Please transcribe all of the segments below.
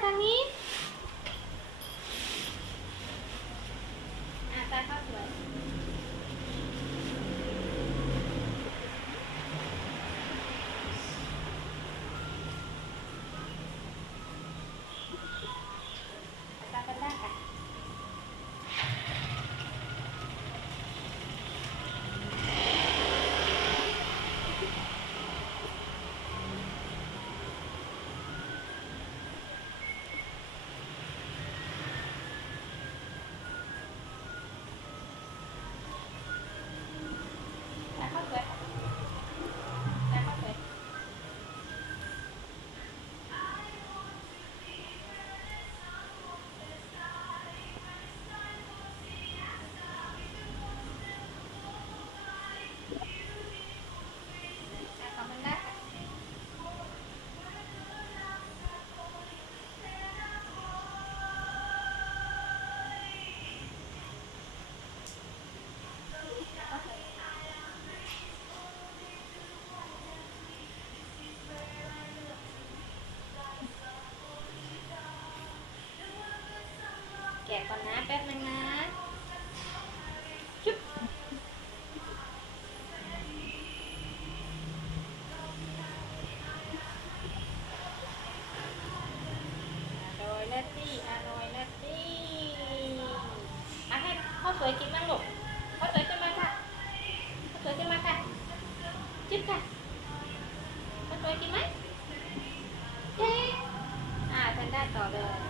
Kami. แกะก่อนนะแป๊บนึงนะชุบอร่อยและตี้อร่อยและตี้อะให้ข้าวสวยกินบ้างลูกข้าวสวยขึ้นมาค่ะข้าวสวยขึ้นมาค่ะจิ๊บค่ะข้าวสวยกินไหมเย้อ่าแพนได้ต่อเลยย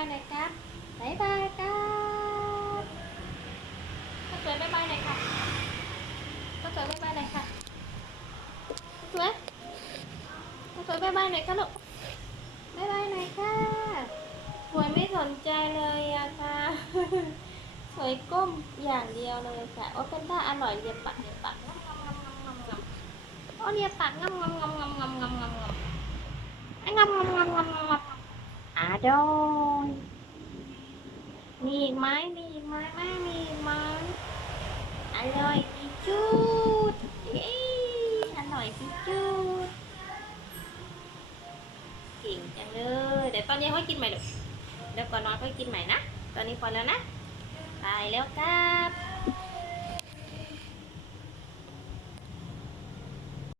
ายบายหน่อยครับบ๊ายบายครับก็สวยบ๊ายบายหน่อยค่ะก็สวยบ๊ายบายหน่อยค่ะก็สวยก็สวยบ๊ายบายหน่อยค่ะลูกบ๊ายบายหน่อยค่ะสวยไม่สนใจเลยอะค่ะสวยก้มอย่างเดียวเลยค่ะโอเป็นท่าอร่อยเลียปากเลียปากงำงำงำงำงำงำโอ้เลียปากงำงำงำงำงำงำงำงำไอ้งำงำงำงำงำงำอาดอยมีอีกไหมมีอีกไหมไม่มีอีกไหมอร่อยที่จุดเย้อร่อยที่จุดเก่งจังเลย เดี๋ยวตอนนี้ค่อยกินใหม่ลูกเดี๋ยวก่อนนอนค่อยกินใหม่นะ ตอนนี้พอแล้วนะ ไปแล้วครับ